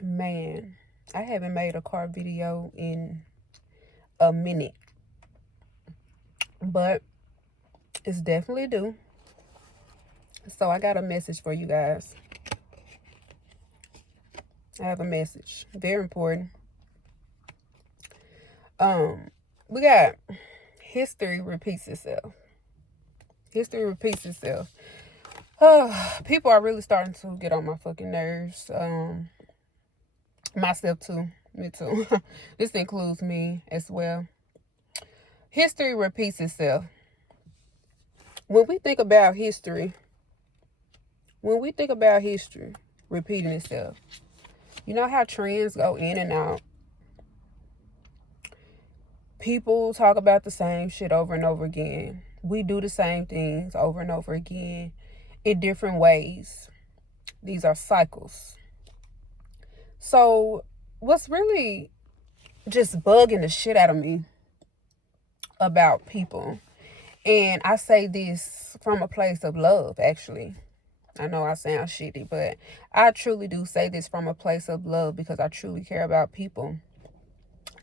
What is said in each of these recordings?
Man, I haven't made a car video in a minute, but it's definitely due. So I got a message for you guys. I have a message. Very important. We got history repeats itself. History repeats itself. People are really starting to get on my fucking nerves. Myself too. Me too. This includes me as well. History repeats itself. When we think about history repeating itself, you know how trends go in and out. People talk about the same shit over and over again. We do the same things over and over again in different ways. These are cycles. So what's really just bugging the shit out of me about people, and I say this from a place of love, actually. I know I sound shitty, but I truly do say this from a place of love because I truly care about people.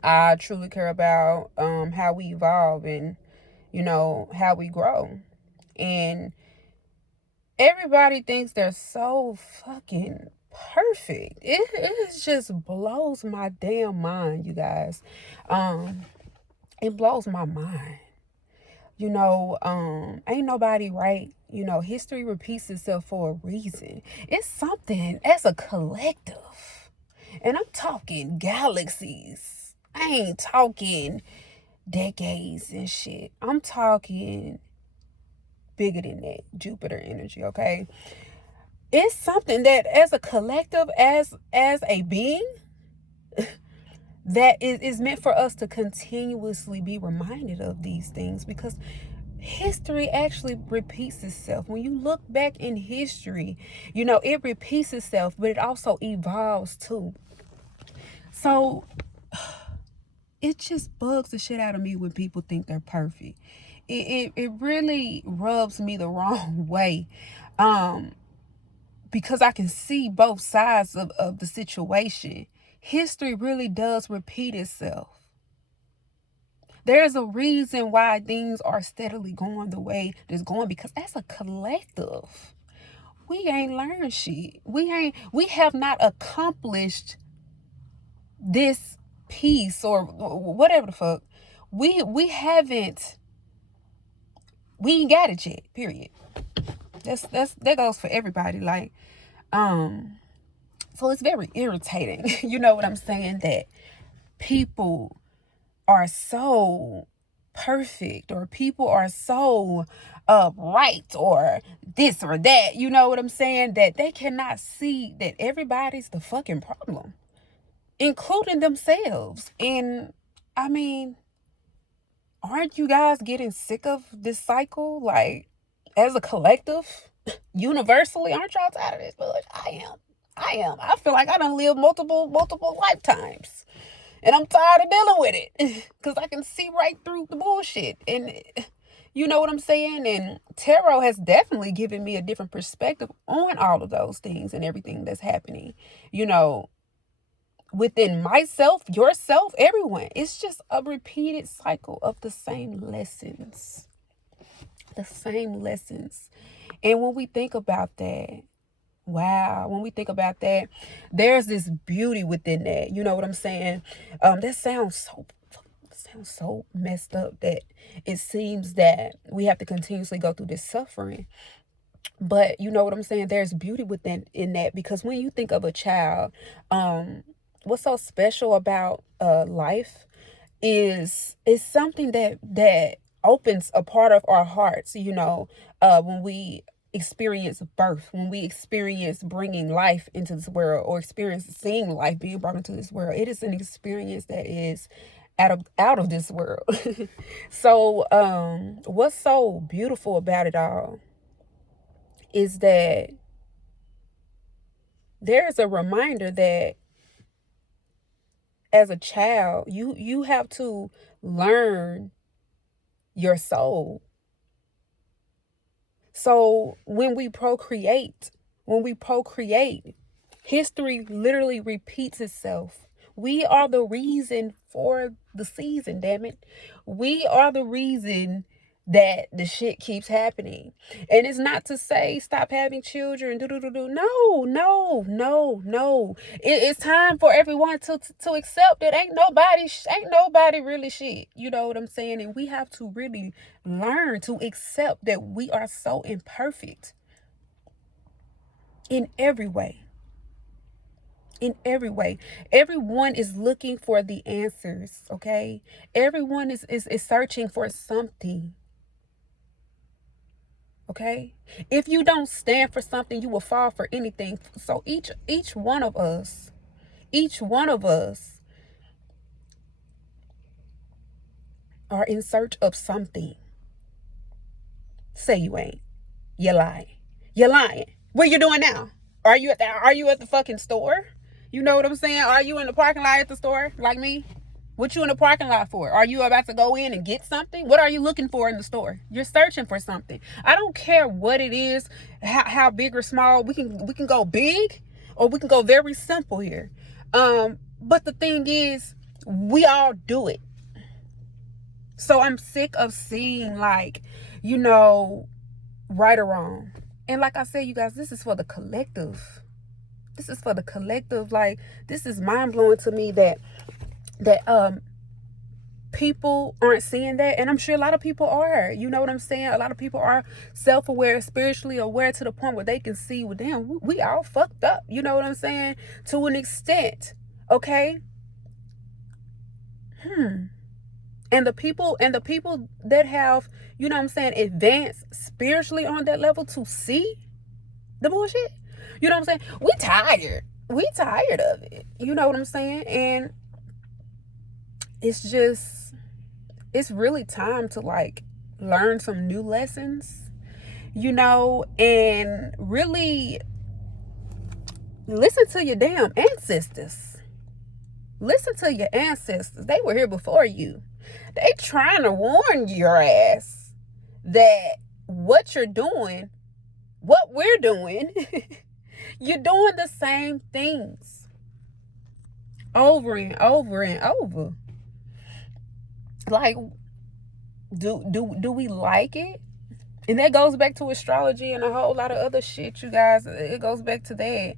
I truly care about how we evolve and, how we grow. And everybody thinks they're so fucking perfect. It just blows my damn mind, you guys. It blows my mind. Ain't nobody right. History repeats itself for a reason. It's something as a collective. And I'm talking galaxies. I ain't talking decades and shit. I'm talking bigger than that. Jupiter energy, okay? It's something that as a collective, as a being, that is meant for us to continuously be reminded of these things, because history actually repeats itself. When you look back in history, it repeats itself, but it also evolves too. So it just bugs the shit out of me when people think they're perfect. It really rubs me the wrong way, because I can see both sides of the situation. History really does repeat itself. There's a reason why things are steadily going the way it's going, because as a collective, we ain't learned shit. We have not accomplished this piece or whatever the fuck. We ain't got it yet, period. That goes for everybody. Like, so it's very irritating. You know what I'm saying? That people are so perfect, or people are so right, or this or that, you know what I'm saying, that they cannot see that everybody's the fucking problem, including themselves. And I mean, aren't you guys getting sick of this cycle? Like, as a collective, universally, aren't y'all tired of this bullshit? I am. I feel like I done lived multiple lifetimes. And I'm tired of dealing with it because I can see right through the bullshit. And you know what I'm saying? And tarot has definitely given me a different perspective on all of those things and everything that's happening, within myself, yourself, everyone. It's just a repeated cycle of the same lessons. The same lessons. And when we think about that, when we think about that, there's this beauty within that. You know what I'm saying? That sounds so messed up that it seems that we have to continuously go through this suffering. But you know what I'm saying? There's beauty in that, because when you think of a child, what's so special about life is something that opens a part of our hearts, when we experience birth, when we experience bringing life into this world, or experience seeing life being brought into this world. It is an experience that is out of this world. So what's so beautiful about it all is that there is a reminder that as a child, you have to learn your soul. So when we procreate, History literally repeats itself. We are the reason for the season, damn it. We are the reason that the shit keeps happening. And it's not to say stop having children. No. It's time for everyone to accept that ain't nobody really shit. You know what I'm saying? And we have to really learn to accept that we are so imperfect in every way. In every way. Everyone is looking for the answers, okay? Everyone is searching for something. Okay? If you don't stand for something, you will fall for anything. So each one of us are in search of something. Say you ain't. You're lying. You're lying. What you doing now? Are you at the fucking store? You know what I'm saying? Are you in the parking lot at the store like me? What you in the parking lot for? Are you about to go in and get something? What are you looking for in the store? You're searching for something. I don't care what it is, how big or small. We can go big or we can go very simple here. But the thing is, we all do it. So I'm sick of seeing like, right or wrong. And like I said, you guys, this is for the collective. This is for the collective. Like, this is mind-blowing to me that people aren't seeing that. And I'm sure a lot of people are. You know what I'm saying? A lot of people are self-aware, spiritually aware to the point where they can see, well, damn, we all fucked up. You know what I'm saying? To an extent. Okay? And the people that have, you know what I'm saying, advanced spiritually on that level to see the bullshit. You know what I'm saying? We tired of it. You know what I'm saying? And it's really time to like learn some new lessons, and really listen to your damn ancestors. Listen to your ancestors. They were here before you. They trying to warn your ass that what you're doing, what we're doing, you're doing the same things over and over and over. Like, do we like it? And that goes back to astrology and a whole lot of other shit, you guys. It goes back to that,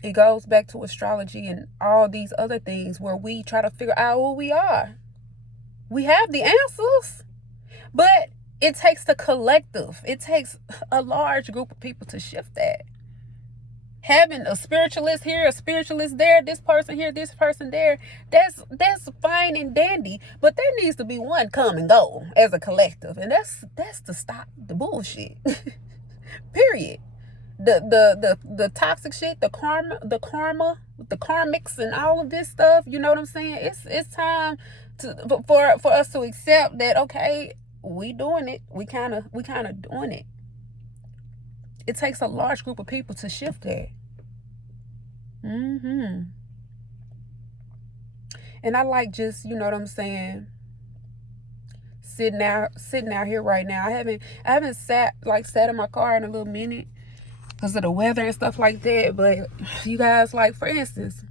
it goes back to astrology and all these other things where we try to figure out who we are. We have the answers, but it takes the collective. It takes a large group of people to shift that. Having a spiritualist here, a spiritualist there, this person here, this person there, that's fine and dandy, but there needs to be one come and go as a collective, and that's to stop the bullshit. Period. The toxic shit, the karma, the karmics, and all of this stuff. You know what I'm saying? It's time for us to accept that. Okay, we doing it. We kind of doing it. It takes a large group of people to shift that. And I like just, you know what I'm saying, sitting out here right now. I haven't sat in my car in a little minute because of the weather and stuff like that. But you guys, like, for instance,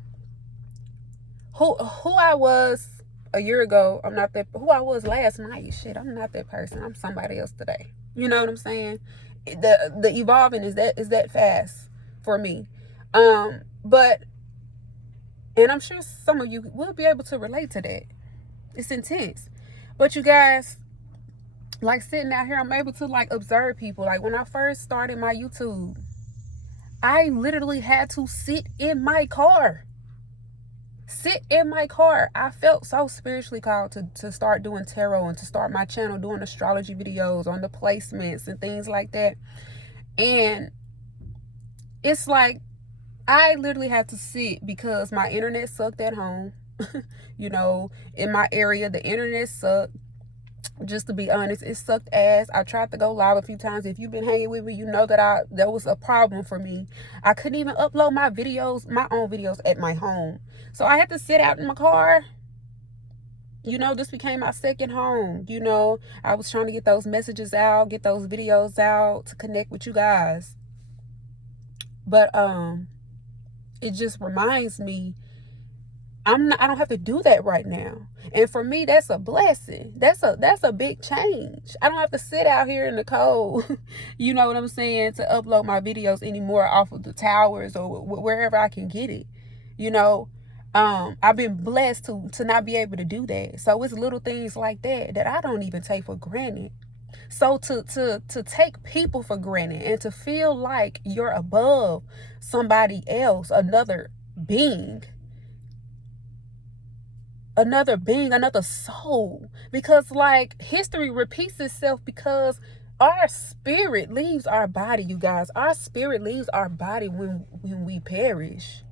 who I was a year ago, I'm not that. Who I was last night, shit, I'm not that person. I'm somebody else today. You know what I'm saying? The evolving is that fast for me. But, and I'm sure some of you will be able to relate to that. It's intense. But you guys, like, sitting out here, I'm able to like observe people. Like, when I first started my YouTube, I literally had to sit in my car. I felt so spiritually called to start doing tarot and to start my channel doing astrology videos on the placements and things like that. And it's like I literally had to sit because my internet sucked at home. In my area, the internet sucked. Just to be honest, it sucked ass. I tried to go live a few times. If you've been hanging with me, you know that was a problem for me. I couldn't even upload my own videos at my home. So I had to sit out in my car You know, this became my second home. You know, I was trying to get those messages out, get those videos out to connect with you guys. But it just reminds me I don't have to do that right now. And for me, that's a blessing. That's a big change. I don't have to sit out here in the cold, you know what I'm saying, to upload my videos anymore off of the towers or wherever I can get it. You know, I've been blessed to not be able to do that. So it's little things like that I don't even take for granted. So to take people for granted and to feel like you're above somebody else, another being, another soul, because like history repeats itself, because our spirit leaves our body, you guys. Our spirit leaves our body when we perish.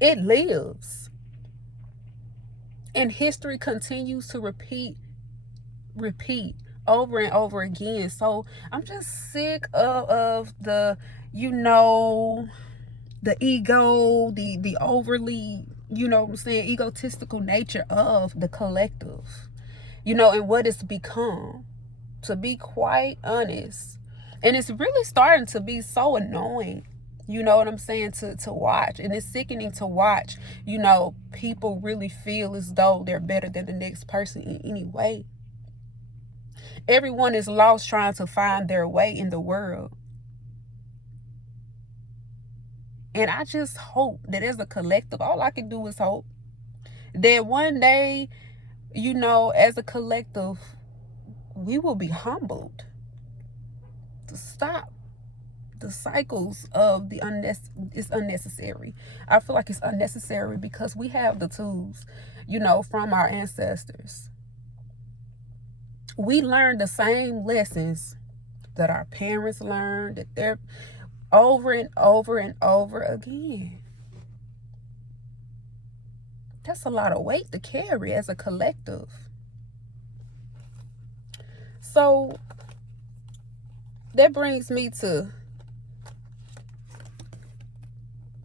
It lives. And history continues to repeat over and over again. So I'm just sick of the, you know, the ego, the overly, you know what I'm saying, egotistical nature of the collective, you know, and what it's become, to be quite honest. And it's really starting to be so annoying, you know what I'm saying, to watch. And it's sickening to watch, you know, people really feel as though they're better than the next person in any way. Everyone is lost trying to find their way in the world. And I just hope that as a collective, all I can do is hope that one day, you know, as a collective, we will be humbled to stop the cycles of the it's unnecessary. I feel like it's unnecessary because we have the tools, you know, from our ancestors. We learned the same lessons that our parents learned, that they're over and over and over again. That's a lot of weight to carry as a collective. So that brings me to,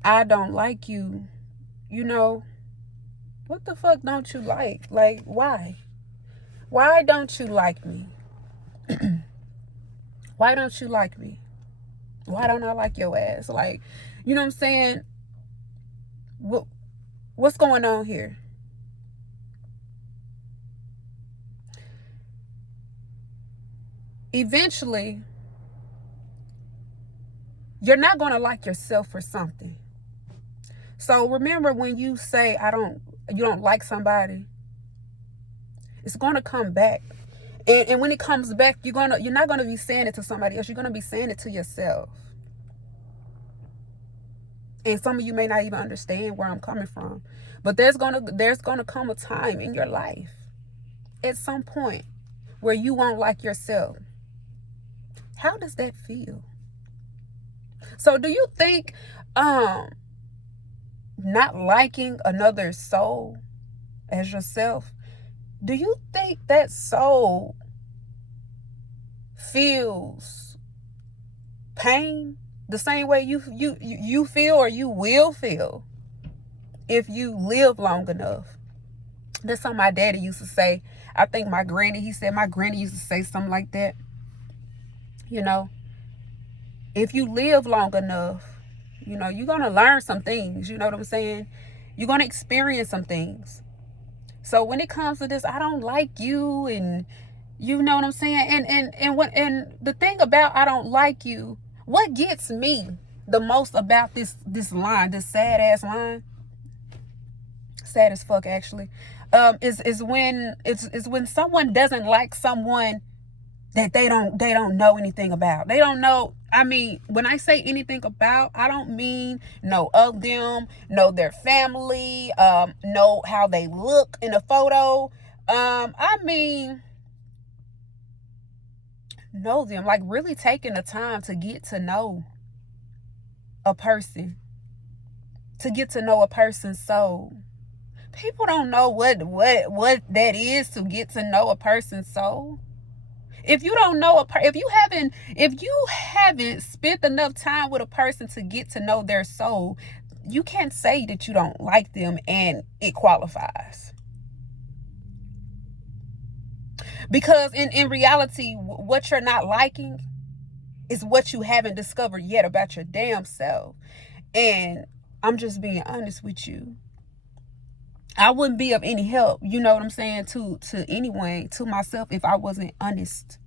I don't like you. You know, what the fuck don't you like? Like, why? Why don't you like me? Why don't you like me? Why don't I like your ass? Like, you know what I'm saying? What's going on here? Eventually, you're not going to like yourself for something. So remember, when you say you don't like somebody, it's going to come back. And when it comes back, you're not going to be saying it to somebody else. You're going to be saying it to yourself. And some of you may not even understand where I'm coming from. But there's gonna come a time in your life, at some point, where you won't like yourself. How does that feel? So do you think not liking another soul as yourself, do you think that soul feels pain the same way you feel, or you will feel if you live long enough? That's something my daddy used to say. I think my granny used to say something like that. You know, if you live long enough, you know, you're going to learn some things. You know what I'm saying? You're going to experience some things. So when it comes to this, I don't like you, and you know what I'm saying? And the thing about I don't like you, what gets me the most about this line, this sad ass line, sad as fuck actually, is when someone doesn't like someone that they don't know anything about. They don't know. I mean, when I say anything about, I don't mean know of them, know their family, know how they look in a photo. I mean, know them, like really taking the time to get to know a person, to get to know a person's soul. People don't know what that is, to get to know a person's soul. If you don't know if you haven't spent enough time with a person to get to know their soul, you can't say that you don't like them and it qualifies. Because in reality, what you're not liking is what you haven't discovered yet about your damn self. And I'm just being honest with you. I wouldn't be of any help, you know what I'm saying, to anyone, to myself, if I wasn't honest.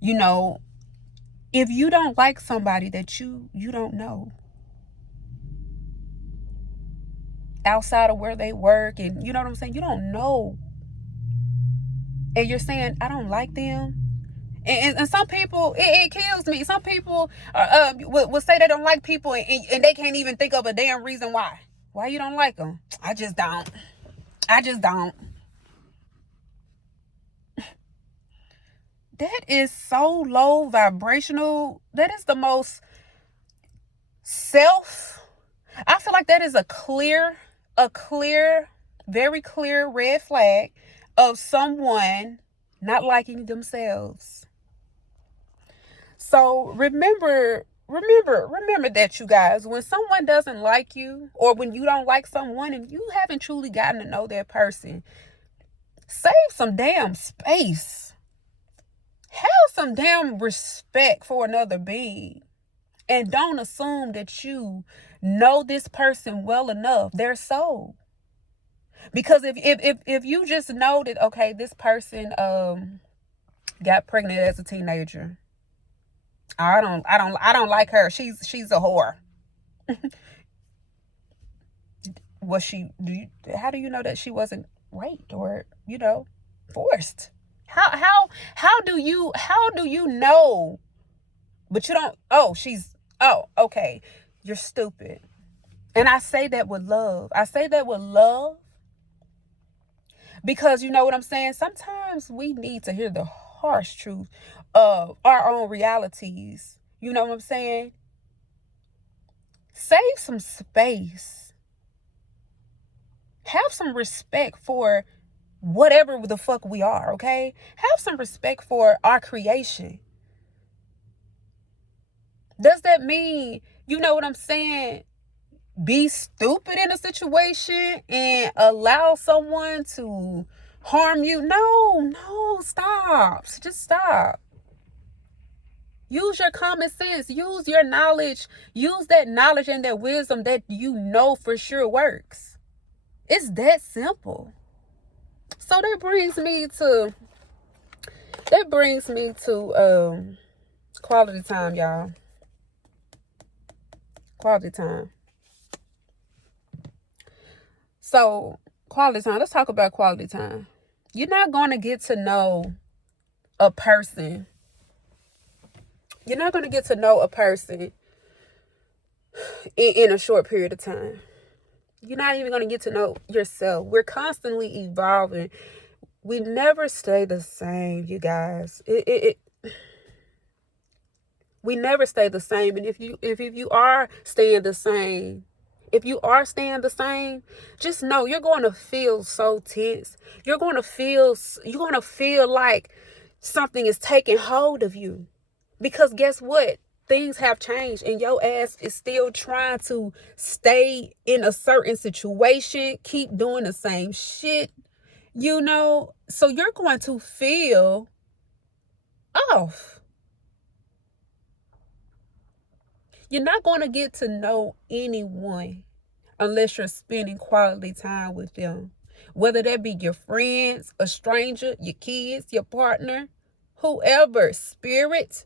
You know, if you don't like somebody that you don't know, outside of where they work, and you know what I'm saying, you don't know, and you're saying, I don't like them. And some people, it kills me. Some people will say they don't like people, and they can't even think of a damn reason why. Why you don't like them? I just don't. That is so low vibrational. That is the most I feel like that is a clear, very clear red flag of someone not liking themselves. So remember that, you guys, when someone doesn't like you, or when you don't like someone and you haven't truly gotten to know that person, save some damn space. Have some damn respect for another being. And don't assume that you know this person well enough, their soul. Because if you just know that, okay, this person got pregnant as a teenager, I don't like her. She's a whore. How do you know that she wasn't raped or, forced? How do you know? But you don't. Okay. You're stupid. And I say that with love. Because you know what I'm saying? Sometimes we need to hear the harsh truth of our own realities. You know what I'm saying? Save some space. Have some respect for whatever the fuck we are, okay? Have some respect for our creation. Does that mean, you know what I'm saying, be stupid in a situation and allow someone to harm you? No, stop. Just stop. Use your common sense. Use your knowledge. Use that knowledge and that wisdom that you know for sure works. It's that simple. So that brings me to quality time, y'all. Quality time. So, quality time. Let's talk about quality time. You're not going to get to know a person. You're not going to get to know a person in a short period of time. You're not even going to get to know yourself. We're constantly evolving. We never stay the same, you guys. We never stay the same. And if you are staying the same, just know you're going to feel so tense. You're going to feel like something is taking hold of you. Because guess what? Things have changed and your ass is still trying to stay in a certain situation, keep doing the same shit, so you're going to feel off. You're not going to get to know anyone unless you're spending quality time with them. Whether that be your friends, a stranger, your kids, your partner, whoever, spirit,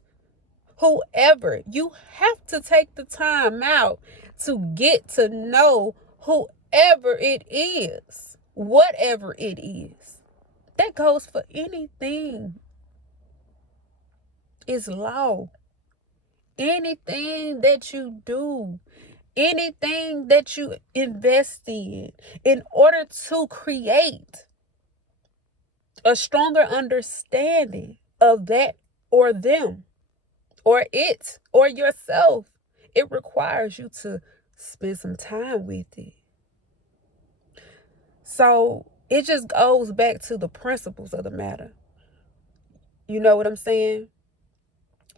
whoever. You have to take the time out to get to know whoever it is, whatever it is. That goes for anything. It's law. Anything that you do, anything that you invest in order to create a stronger understanding of that or them or it or yourself, it requires you to spend some time with it. So it just goes back to the principles of the matter. You know what I'm saying?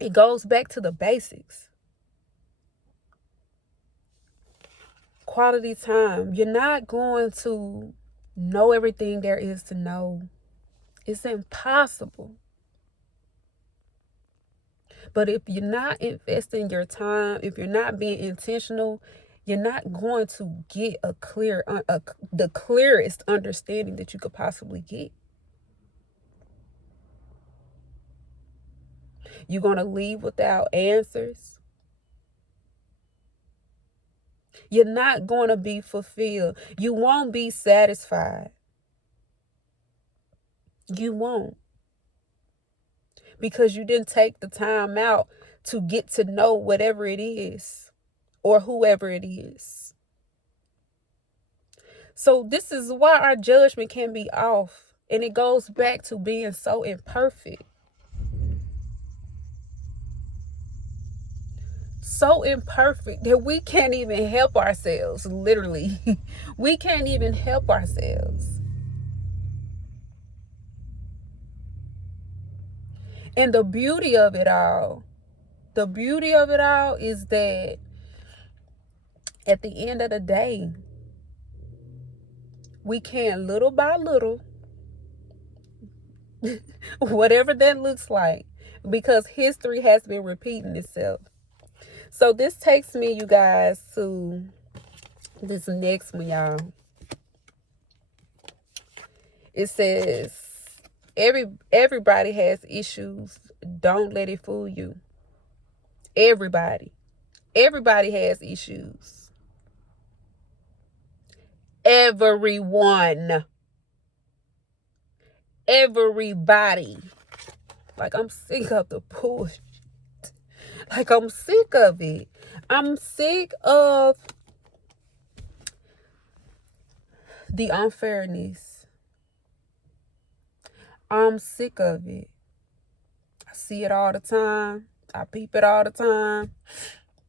It goes back to the basics. Quality time. You're not going to know everything there is to know It's impossible. But if you're not investing your time, if you're not being intentional, you're not going to get the clearest understanding that you could possibly get. You're going to leave without answers. You're not going to be fulfilled. You won't be satisfied. You won't. Because you didn't take the time out to get to know whatever it is or whoever it is. So this is why our judgment can be off. And it goes back to being so imperfect. So imperfect that we can't even help ourselves, literally. We can't even help ourselves. And the beauty of it all is that at the end of the day, we can little by little, whatever that looks like, because history has been repeating itself. So this takes me, you guys, to this next one, y'all. It says, everybody has issues. Don't let it fool you. Everybody has issues. Everybody. Like, I'm sick of the bullshit. Like, I'm sick of it. I'm sick of the unfairness. I'm sick of it. I see it all the time. I peep it all the time.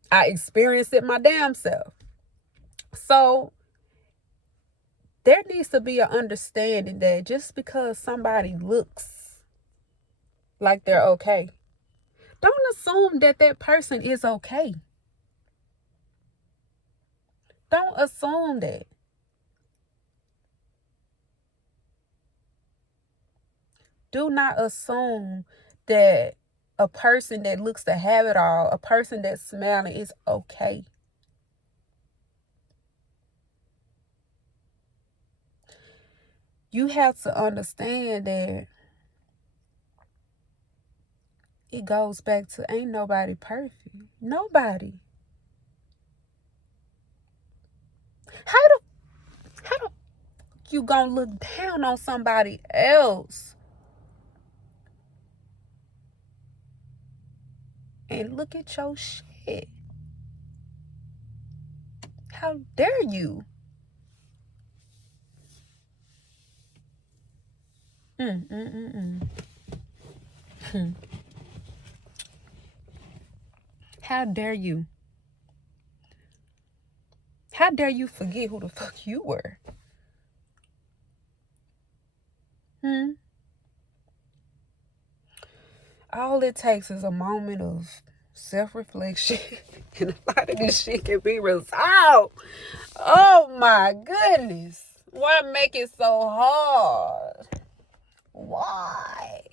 I experience it my damn self. So there needs to be an understanding that just because somebody looks like they're okay, don't assume that that person is okay. Don't assume that. Do not assume that a person that looks to have it all, a person that's smiling, is okay. You have to understand that it goes back to ain't nobody perfect. Nobody. How do you gonna look down on somebody else and look at your shit? How dare you? How dare you? How dare you forget who the fuck you were? All it takes is a moment of self-reflection and a lot of this shit can be resolved. Oh my goodness. Why make it so hard? Why?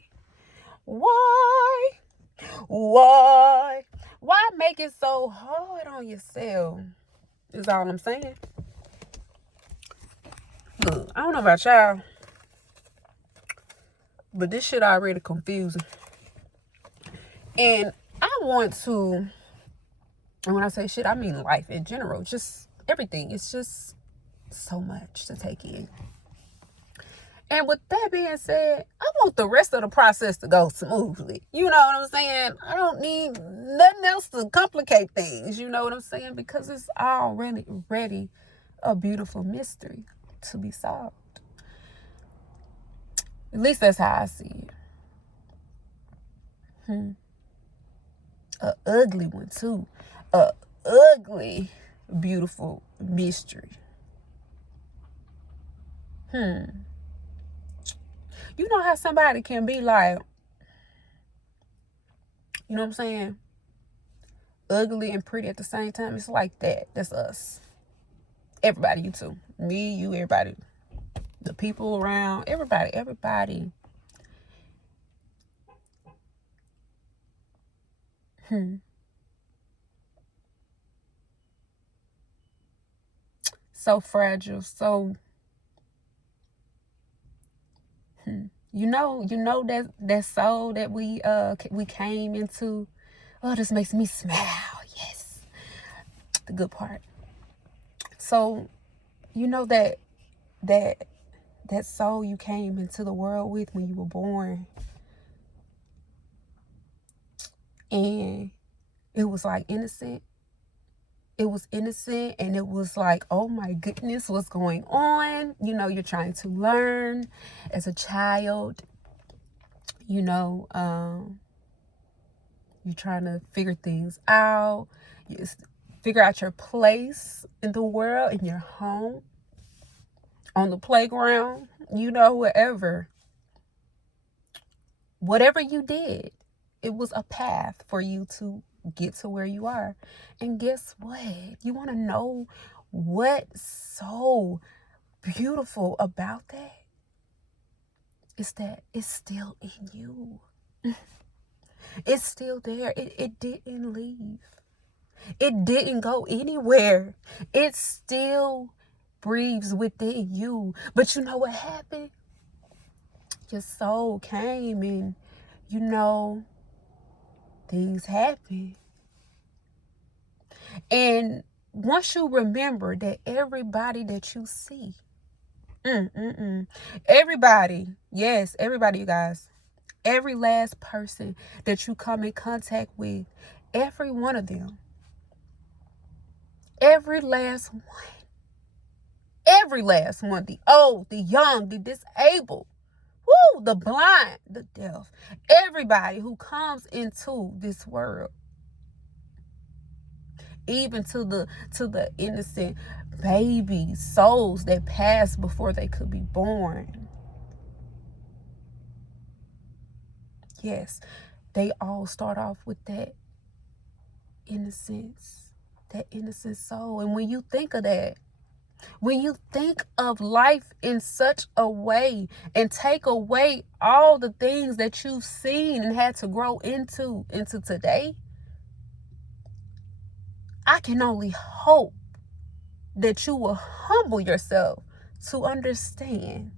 Why make it so hard on yourself? Is all I'm saying. Look, I don't know about y'all, but this shit already confusing. And I want to, and when I say shit, I mean life in general, just everything. It's just so much to take in. And with that being said, I want the rest of the process to go smoothly. You know what I'm saying? I don't need nothing else to complicate things. You know what I'm saying? Because it's already a beautiful mystery to be solved. At least that's how I see it. A ugly one too. A ugly, beautiful mystery. You know how somebody can be like, you know what I'm saying? Ugly and pretty at the same time. It's like that. That's us. Everybody, you too. Me, you, everybody. The people around. Everybody. So fragile. So, you know that soul that we came into. Oh, this makes me smile. Yes, the good part. So, you know that soul you came into the world with when you were born, and it was like innocent. It was innocent, and it was like, oh my goodness, what's going on? You know, you're trying to learn as a child. You know, you're trying to figure things out. You figure out your place in the world, in your home, on the playground, you know, wherever. Whatever you did, it was a path for you to get to where you are. And guess what? You want to know what's so beautiful about that? It's that it's still in you. It's still there. It didn't leave. It didn't go anywhere. It still breathes within you. But you know what happened? Your soul came, and you know, things happen. And once you remember that everybody that you see, everybody, yes, everybody, you guys, every last person that you come in contact with, every one of them, every last one, the old, the young, the disabled, the blind, the deaf, everybody who comes into this world, even to the innocent baby souls that passed before they could be born. Yes, they all start off with that innocence, that innocent soul. And when you think of that, when you think of life in such a way and take away all the things that you've seen and had to grow into today, I can only hope that you will humble yourself to understand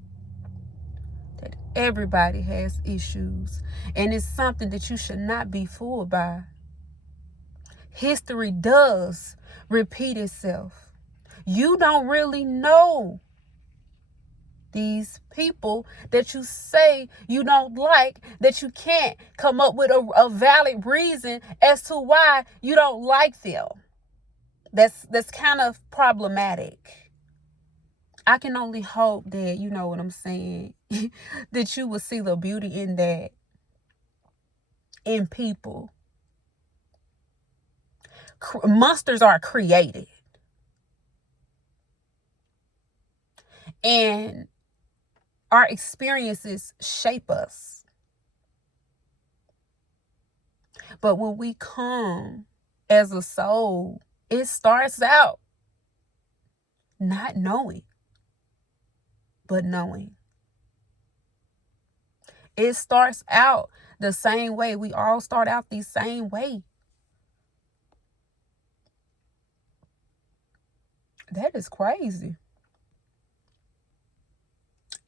that everybody has issues, and it's something that you should not be fooled by. History does repeat itself. You don't really know these people that you say you don't like, that you can't come up with a valid reason as to why you don't like them. That's kind of problematic. I can only hope that, you know what I'm saying, that you will see the beauty in that, in people. Monsters are created. And our experiences shape us. But when we come as a soul, it starts out not knowing, but knowing. It starts out the same way. We all start out the same way. That is crazy.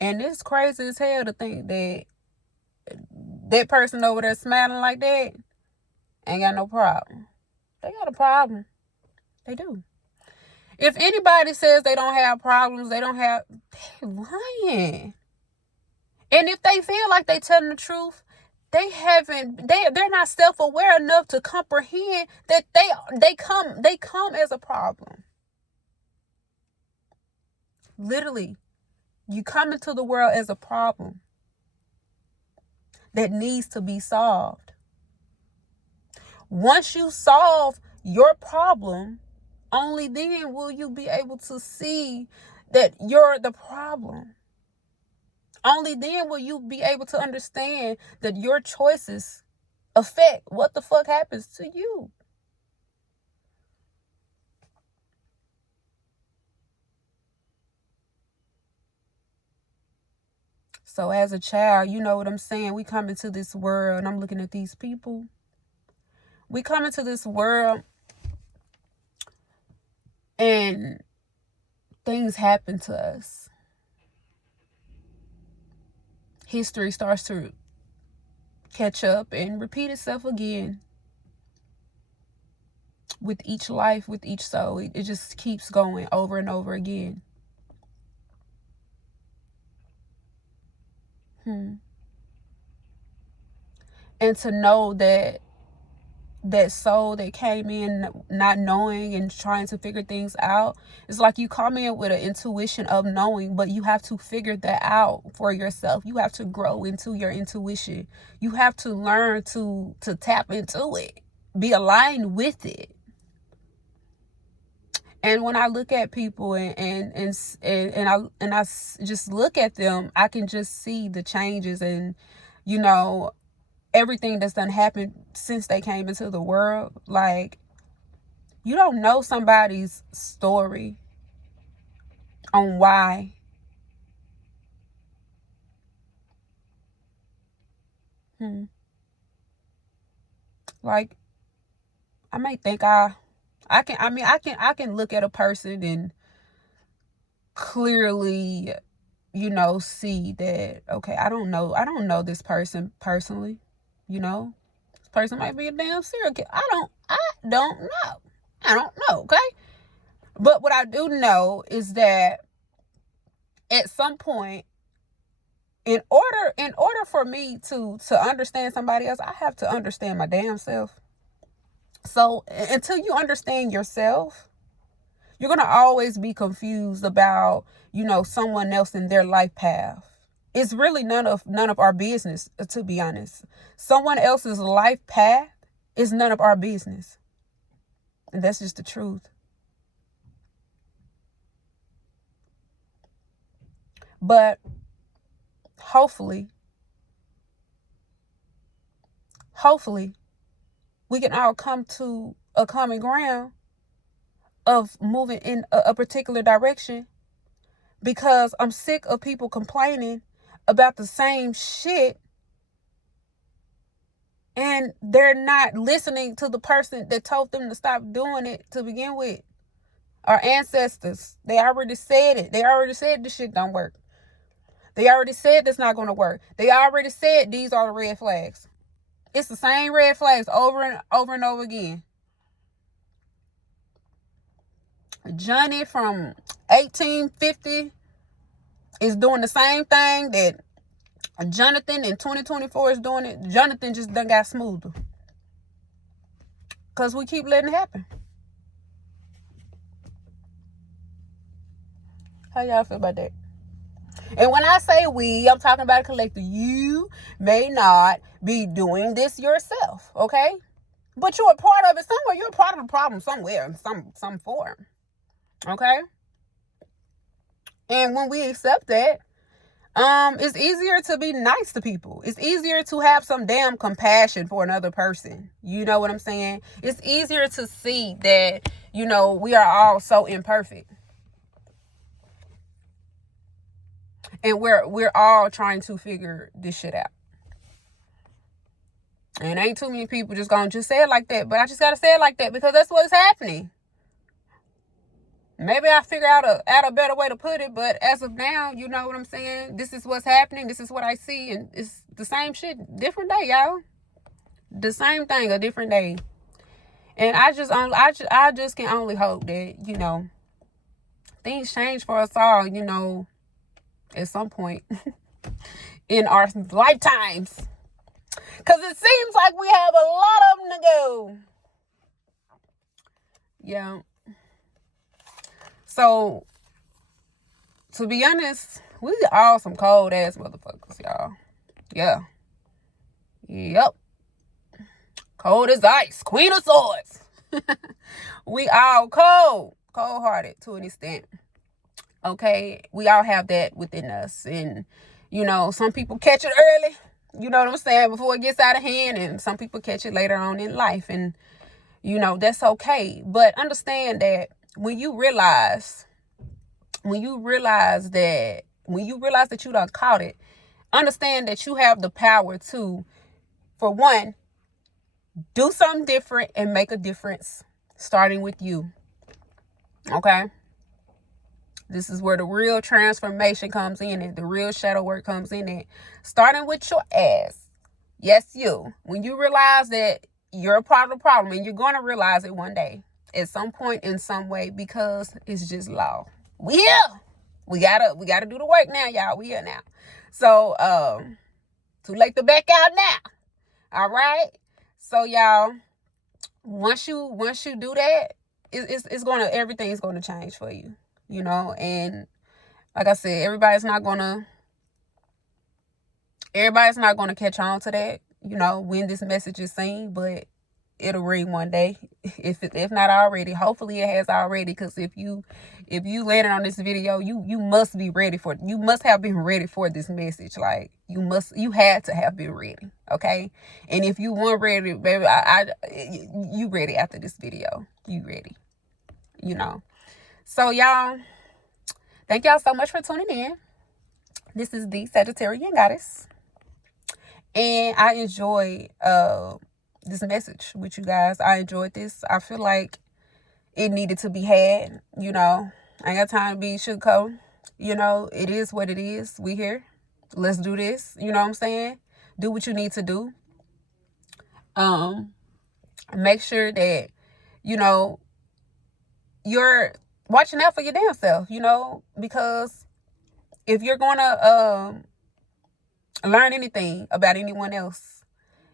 And it's crazy as hell to think that that person over there smiling like that ain't got no problem. They got a problem. They do. If anybody says they don't have problems, they're lying. And if they feel like they telling the truth, they're not self-aware enough to comprehend that they come as a problem. Literally, you come into the world as a problem that needs to be solved. Once you solve your problem, only then will you be able to see that you're the problem. Only then will you be able to understand that your choices affect what the fuck happens to you. So as a child, you know what I'm saying? We come into this world and I'm looking at these people. We come into this world and things happen to us. History starts to catch up and repeat itself again. With each life, with each soul, it just keeps going over and over again. And to know that soul that came in not knowing and trying to figure things out, it's like you come in with an intuition of knowing, but you have to figure that out for yourself. You have to grow into your intuition. You have to learn to tap into it, be aligned with it. And when I look at people and I just look at them, I can just see the changes and, you know, everything that's done happened since they came into the world. Like, you don't know somebody's story on why. Like, I may think I can look at a person and clearly, you know, see that, okay, I don't know this person personally, you know. This person might be a damn serial killer. I don't know, okay? But what I do know is that at some point, in order for me to understand somebody else, I have to understand my damn self. So until you understand yourself, you're going to always be confused about, you know, someone else in their life path. It's really none of our business, to be honest. Someone else's life path is none of our business. And that's just the truth. But hopefully, we can all come to a common ground of moving in a particular direction, because I'm sick of people complaining about the same shit and they're not listening to the person that told them to stop doing it to begin with. Our ancestors, they already said it. They already said this shit don't work. They already said that's not going to work. They already said these are the red flags. It's the same red flags over and over and over again. Johnny from 1850 is doing the same thing that Jonathan in 2024 is doing it. Jonathan just done got smoother. Because we keep letting it happen. How y'all feel about that? And when I say we, I'm talking about a collective. You may not be doing this yourself, okay? But you're a part of it somewhere. You're a part of the problem somewhere in some form, okay? And when we accept that, it's easier to be nice to people. It's easier to have some damn compassion for another person. You know what I'm saying? It's easier to see that, you know, we are all so imperfect. And we're all trying to figure this shit out. And ain't too many people just gonna just say it like that. But I just gotta say it like that because that's what's happening. Maybe I figure out a better way to put it, but as of now, you know what I'm saying? This is what's happening. This is what I see, and it's the same shit, different day, y'all. The same thing, a different day. And I just can only hope that, you know, things change for us all, you know, at some point in our lifetimes. Because it seems like we have a lot of them to go. Yeah. So, to be honest, we all some cold ass motherfuckers, y'all. Yeah. Yep. Cold as ice. Queen of Swords. We all cold-hearted to an extent. Okay? We all have that within us. And, you know, some people catch it early. You know what I'm saying? Before it gets out of hand. And some people catch it later on in life. And, you know, that's okay. But understand that when you realize that you done caught it, understand that you have the power to, for one, Do something different and make a difference, starting with you. Okay? This is where the real transformation comes in and the real shadow work comes in and starting with your ass. Yes, you. When you realize that you're a part of the problem, and you're going to realize it one day at some point in some way, because it's just law. We here. We gotta do the work now, y'all. We here now. So too late to back out now. All right. So y'all, once you do that, everything's gonna change for you. You know, and like I said, everybody's not gonna catch on to that, you know, when this message is seen, but it'll ring one day, if not already. Hopefully it has already, because if you landed on this video, you must be ready for it. You must have been ready for this message. Like, you had to have been ready, okay? And if you weren't ready, baby, you ready after this video. You ready, you know. So y'all, thank y'all so much for tuning in. This is the Sagittarian Goddess, and I enjoyed this message with you guys. I enjoyed this. I feel like it needed to be had. You know, I ain't got time to be sugarcoated. You know, it is what it is. We here. Let's do this. You know what I'm saying? Do what you need to do. Make sure that, you know, you're watching out for your damn self, you know, because if you're going to learn anything about anyone else,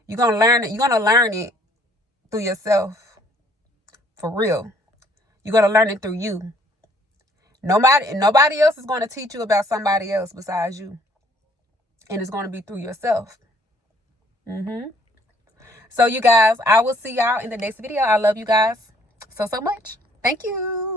you're going to learn it. You're going to learn it through yourself. For real. You're going to learn it through you. Nobody else is going to teach you about somebody else besides you. And it's going to be through yourself. So you guys, I will see y'all in the next video. I love you guys so much. Thank you.